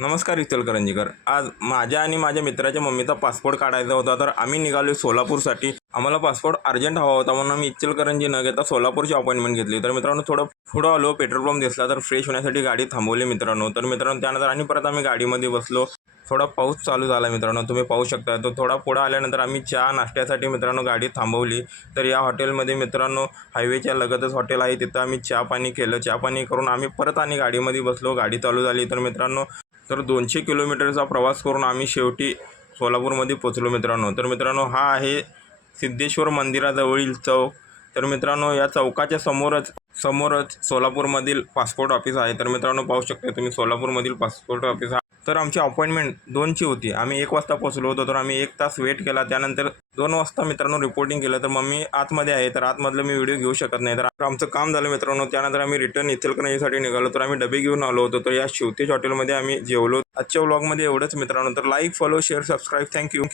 नमस्कार इचलकरंजीकर. आज माझ्या आणि माझ्या मित्राच्या मम्मीचा पासपोर्ट काढायचा होता, तर आम्ही निघालो सोलापूरसाठी. आम्हाला पासपोर्ट अर्जंट हवा होता म्हणून आम्ही इचलकरंजी न घेता सोलापूरची अपॉइंटमेंट घेतली. तर मित्रांनो थोडं पुढं आलो, पेट्रोल पंप दिसला तर फ्रेश होण्यासाठी गाडी थांबवली मित्रांनो. तर मित्रांनो त्यानंतर आणि परत आम्ही गाडीमध्ये बसलो. थोडा पाऊस चालू झाला मित्रांनो, तुम्ही पाहू शकता. तो थोडा पुढं आल्यानंतर आम्ही चहा नाश्त्यासाठी मित्रांनो गाडी थांबवली. तर या हॉटेलमध्ये मित्रांनो हायवेच्या लगतच हॉटेल आहे, तिथं आम्ही चहा पाणी केलं. चहा पाणी करून आम्ही परत आणि गाडीमध्ये बसलो. गाडी चालू झाली. तर मित्रांनो 200 किलोमीटरचा प्रवास करून आम्ही शेवटी सोलापूरमध्ये पोचलो मित्रांनो. तर मित्रांनो हा आहे सिद्धेश्वर मंदिराजवळील चौक. तर मित्रांनो या चौकाच्या समोरच सोलापूरमधील पासपोर्ट ऑफिस आहे. तर मित्रांनो पाहू शकता तुम्ही सोलापूरमधील पासपोर्ट ऑफिस आहे. तर आमची अपॉइंटमेंट 2ची होती. आम्ही 1 वाजता पोचलो होतो. तर आम्ही 1 तास वेट केला. त्यानंतर 2 वाजता मित्रांनो रिपोर्टिंग केलं. तर मम्मी आतमध्ये आहे, तर आतमधलं मी व्हिडिओ घेऊ शकत नाही. तर आमचं काम झालं मित्रांनो. त्यानंतर आम्ही रिटर्न इचलकरंजीसाठी निघालो. तर आम्ही डबे घेऊन आलो होतो. तर या शिवतेज हॉटेलमध्ये आम्ही जेवलो. आजच्या व्लॉगमध्ये एवढंच मित्रांनो. तर like, follow, share, subscribe. Thank you.